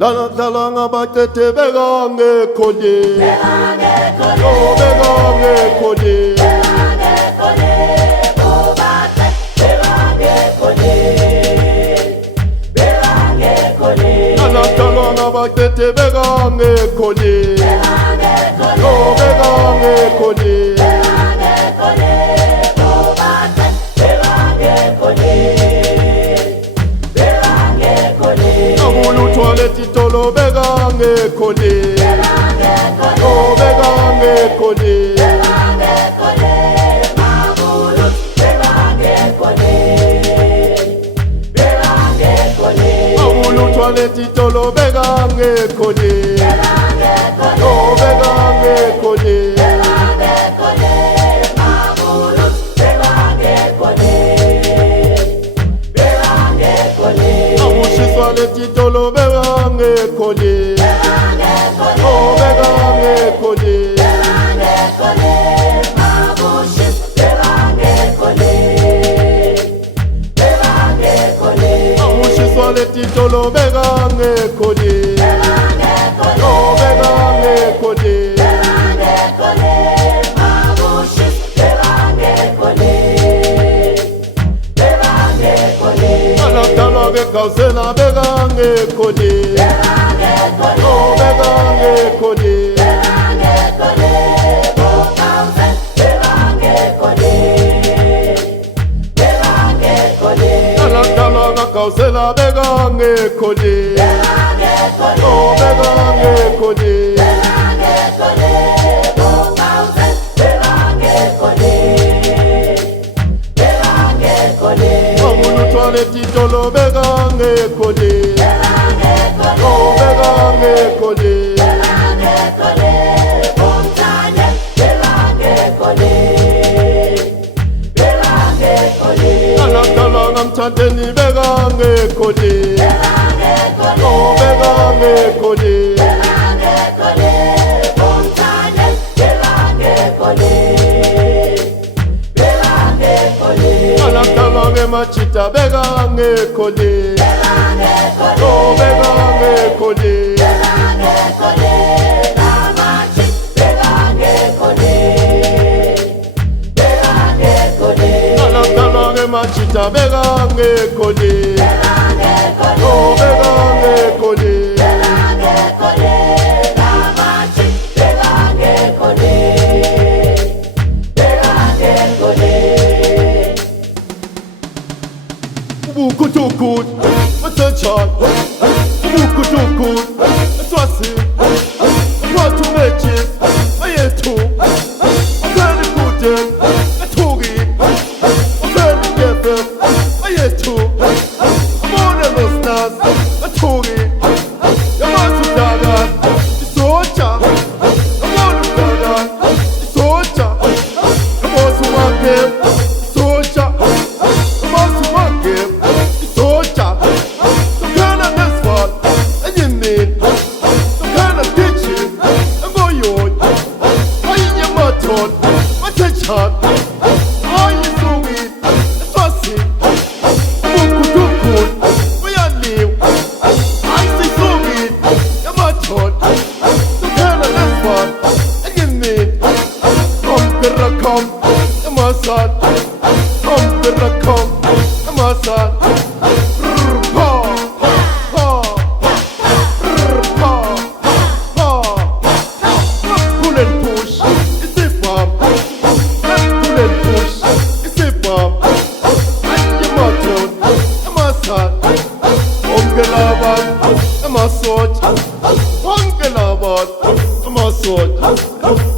Lana talanga batete begange kolye, yo begange kolye, lana talanga batete begange kolye, yo begange kolye. Tolo begange kolye, yo begange kolye, abulu toilette tolo begange kolye, yo begange kolye, abushi toilette tolo begange kolye, oh begange kolye, abushi toilette tolo begange kolye, oh begange kolye, kausela begange kolye, oh begange kolye, alakala kausela begange kolye, oh begange kolye, amulu toilette tolo begange kolye, oh begange kolye, alakala ngamthandeni begange kolye, oh begange kolye, alakala ngemachita begange kolye, oh begange kolye, alakala ngemachita begange kolye, oh begange kolye, Bukutukut, attention, bukutukut, swasi, what to matches, I am too, very good, a togi, very careful, I am too, more than those stars, a togi, the master dagger, the soldier, the more dagger, the soldier, the most one game, soldier, the most one game. I'm a sword.